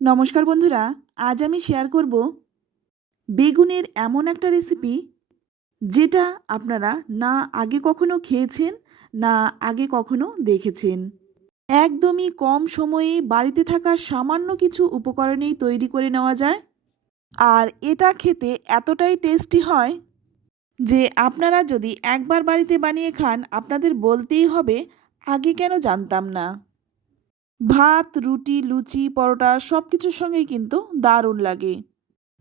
নমস্কার বন্ধুরা, আজ আমি শেয়ার করব বেগুনের এমন একটা রেসিপি যেটা আপনারা না আগে কখনো খেয়েছেন, না আগে কখনো দেখেছেন। একদমই কম সময়ে বাড়িতে থাকা সামান্য কিছু উপকরণেই তৈরি করে নেওয়া যায়। আর এটা খেতে এতটাই টেস্টি হয় যে আপনারা যদি একবার বাড়িতে বানিয়ে খান, আপনাদের বলতেই হবে, আগে কেন জানতাম না। ভাত, রুটি, লুচি, পরোটা সব কিছুর সঙ্গেই কিন্তু দারুণ লাগে।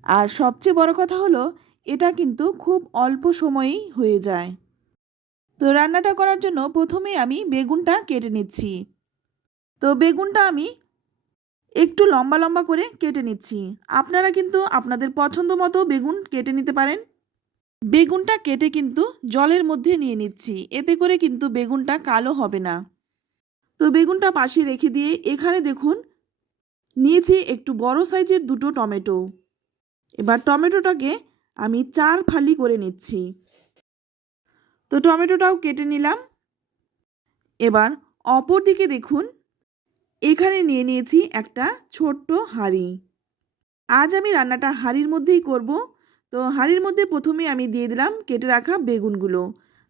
আর সবচেয়ে বড় কথা হলো, এটা কিন্তু খুব অল্প সময়েই হয়ে যায়। তো রান্নাটা করার জন্য প্রথমে আমি বেগুনটা কেটে নিচ্ছি। তো বেগুনটা আমি একটু লম্বা লম্বা করে কেটে নিচ্ছি। আপনারা কিন্তু আপনাদের পছন্দ মতো বেগুন কেটে নিতে পারেন। বেগুনটা কেটে কিন্তু জলের মধ্যে নিয়ে নিচ্ছি। এতে করে কিন্তু বেগুনটা কালো হবে না। তো বেগুনটা পাশে রেখে দিয়ে এখানে দেখুন, নিয়েছি একটু বড় সাইজের দুটো টমেটো। এবার টমেটোটাকে আমি চার ফালি করে নিচ্ছি। তো টমেটোটাও কেটে নিলাম। এবার অপর দিকে দেখুন, এখানে নিয়ে নিয়েছি একটা ছোট্ট হাঁড়ি। আজ আমি রান্নাটা হাঁড়ির মধ্যেই করব। তো হাঁড়ির মধ্যে প্রথমে আমি দিয়ে দিলাম কেটে রাখা বেগুনগুলো।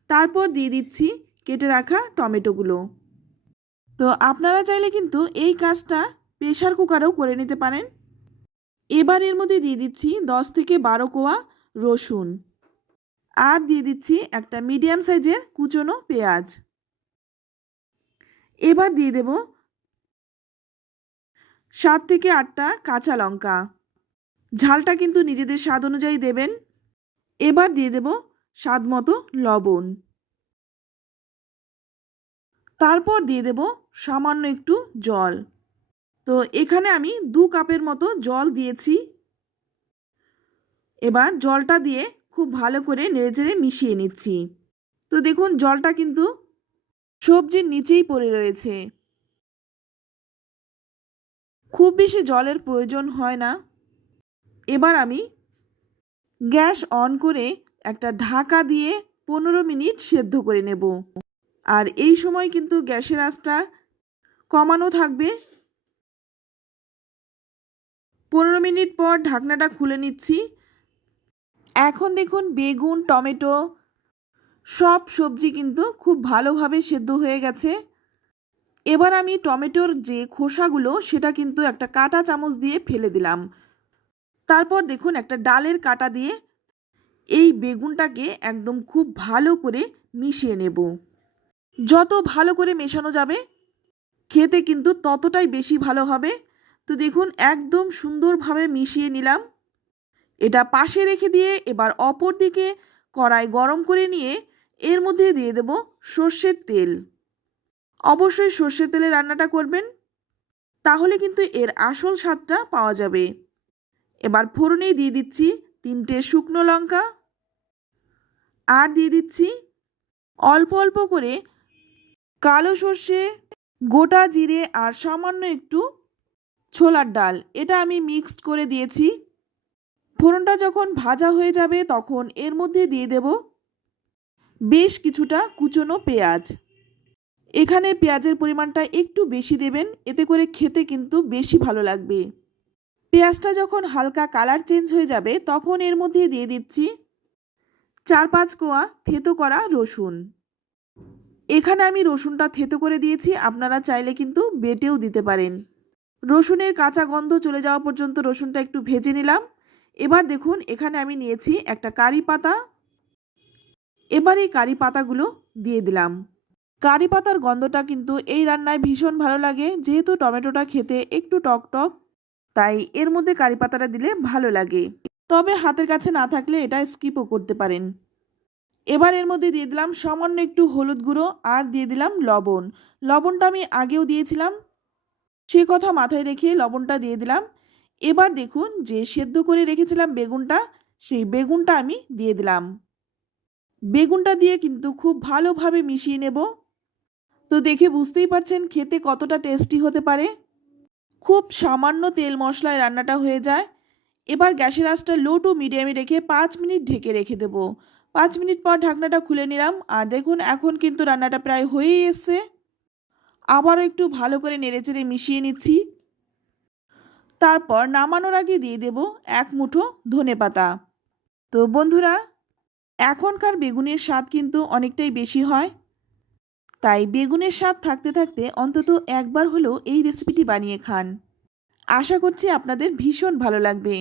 তারপর দিয়ে দিচ্ছি কেটে রাখা টমেটোগুলো। তো আপনারা চাইলে কিন্তু এই কাজটা প্রেশার কুকারেও করে নিতে পারেন। এবার এর মধ্যে দিয়ে দিচ্ছি দশ থেকে বারো কোয়া রসুন। আর দিয়ে দিচ্ছি একটা মিডিয়াম সাইজের কুচনো পেঁয়াজ। এবার দিয়ে দেব সাত থেকে আটটা কাঁচা লঙ্কা। ঝালটা কিন্তু নিজেদের স্বাদ অনুযায়ী দেবেন। এবার দিয়ে দেব স্বাদ মতো লবণ। তারপর দিয়ে দেব সামান্য একটু জল। তো এখানে আমি দু কাপের মতো জল দিয়েছি। এবার জলটা দিয়ে খুব ভালো করে নেড়েচেড়ে মিশিয়ে নিচ্ছি। তো দেখুন জলটা কিন্তু সবজির নিচেই পড়ে রয়েছে। খুব বেশি জলের প্রয়োজন হয় না। এবার আমি গ্যাস অন করে একটা ঢাকা দিয়ে পনেরো মিনিট সেদ্ধ করে নেব। আর এই সময় কিন্তু গ্যাসের আঁচটা কমানো থাকবে। পনেরো মিনিট পর ঢাকনাটা খুলে নিচ্ছি। এখন দেখুন বেগুন, টমেটো সব সবজি কিন্তু খুব ভালোভাবে সেদ্ধ হয়ে গেছে। এবার আমি টমেটোর যে খোসাগুলো, সেটা কিন্তু একটা কাটা চামচ দিয়ে ফেলে দিলাম। তারপর দেখুন একটা ডালের কাটা দিয়ে এই বেগুনটাকে একদম খুব ভালো করে মিশিয়ে নেব। যত ভালো করে মেশানো যাবে, খেতে কিন্তু ততটাই বেশি ভালো হবে। তো দেখুন, একদম সুন্দরভাবে মিশিয়ে নিলাম। এটা পাশে রেখে দিয়ে এবার অপর দিকে কড়াই গরম করে নিয়ে এর মধ্যে দিয়ে দেব সর্ষের তেল। অবশ্যই সর্ষের তেলে রান্নাটা করবেন, তাহলে কিন্তু এর আসল স্বাদটা পাওয়া যাবে। এবার ফোড়নেই দিয়ে দিচ্ছি তিনটে শুকনো লঙ্কা। আর দিয়ে দিচ্ছি অল্প অল্প করে কালো সর্ষে, গোটা জিরে আর সামান্য একটু ছোলার ডাল। এটা আমি মিক্সড করে দিয়েছি। ফোড়নটা যখন ভাজা হয়ে যাবে তখন এর মধ্যে দিয়ে দেব বেশ কিছুটা কুচনো পেঁয়াজ। এখানে পেঁয়াজের পরিমাণটা একটু বেশি দেবেন, এতে করে খেতে কিন্তু বেশি ভালো লাগবে। পেঁয়াজটা যখন হালকা কালার চেঞ্জ হয়ে যাবে তখন এর মধ্যে দিয়ে দিচ্ছি চার পাঁচ কোয়া থেতো করা রসুন। এখানে আমি রসুনটা থেতো করে দিয়েছি, আপনারা চাইলে কিন্তু বেটেও দিতে পারেন। রসুনের কাঁচা গন্ধ চলে যাওয়া পর্যন্ত রসুনটা একটু ভেজে নিলাম। এবার দেখুন, এখানে আমি নিয়েছি একটা কারি পাতা। এবার এই কারি পাতাগুলো দিয়ে দিলাম। কারি পাতার গন্ধটা কিন্তু এই রান্নায় ভীষণ ভালো লাগে, যেহেতু টমেটোটা খেতে একটু টক টক, তাই এর মধ্যে কারি পাতাটা দিলে ভালো লাগে। তবে হাতের কাছে না থাকলে এটা স্কিপও করতে পারেন। এবার এর মধ্যে দিয়ে দিলাম সামান্য একটু হলুদ গুঁড়ো আর দিয়ে দিলাম লবণ। লবণটা আমি আগেও দিয়েছিলাম। সে কথা মাথায় রেখে লবণটা দিয়ে দিলাম। এবার দেখুন যে সেদ্ধ করে রেখেছিলাম বেগুনটা, সেই বেগুনটা আমি দিয়ে দিলাম। বেগুনটা দিয়ে কিন্তু খুব ভালোভাবে মিশিয়ে নেব। তো দেখে বুঝতেই পারছেন খেতে কতটা টেস্টি হতে পারে। খুব সামান্য তেল মশলায় রান্নাটা হয়ে যায়। এবার গ্যাসের আঁচটা লো টু মিডিয়ামে রেখে পাঁচ মিনিট ঢেকে রেখে দেবো। পাঁচ মিনিট পর ঢাকনাটা খুলে নিলাম। আর দেখুন, এখন কিন্তু রান্নাটা প্রায় হয়েই এসছে। আবারও একটু ভালো করে নেড়েচেড়ে মিশিয়ে নিচ্ছি। তারপর নামানোর আগে দিয়ে দেব এক মুঠো ধনে পাতা। তো বন্ধুরা, এখনকার বেগুনের স্বাদ কিন্তু অনেকটাই বেশি হয়। তাই বেগুনের স্বাদ থাকতে থাকতে অন্তত একবার হলেও এই রেসিপিটি বানিয়ে খান। আশা করছি আপনাদের ভীষণ ভালো লাগবে।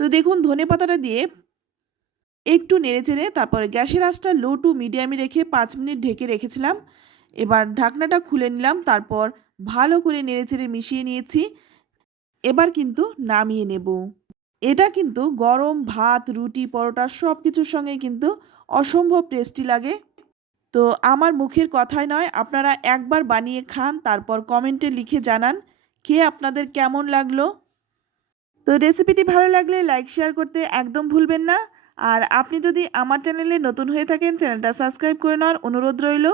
তো দেখুন, ধনে পাতাটা দিয়ে একটু নেড়েচেড়ে তারপরে গ্যাসের আঁচটা লো টু মিডিয়ামে রেখে পাঁচ মিনিট ঢেকে রেখেছিলাম। এবার ঢাকনাটা খুলে নিলাম, তারপর ভালো করে নেড়েচেড়ে মিশিয়ে নিয়েছি। এবার কিন্তু নামিয়ে নেব। এটা কিন্তু গরম ভাত, রুটি, পরোটা সব কিছুর সঙ্গে কিন্তু অসম্ভব টেস্টি লাগে। তো আমার মুখের কথাই নয়, আপনারা একবার বানিয়ে খান, তারপর কমেন্টে লিখে জানান কে আপনাদের কেমন লাগল। তো রেসিপিটি ভালো লাগলে লাইক শেয়ার করতে একদম ভুলবেন না। আর আপনি যদি আমার চ্যানেলে নতুন হয়ে থাকেন, চ্যানেলটা সাবস্ক্রাইব করে নেওয়ার অনুরোধ রইল।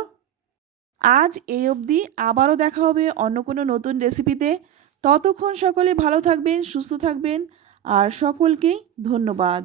আজ এই অবধি আবারও দেখা হবে অন্য কোনো নতুন রেসিপিতে। ততক্ষণ সকলে ভালো থাকবেন, সুস্থ থাকবেন, আর সকলকেই ধন্যবাদ।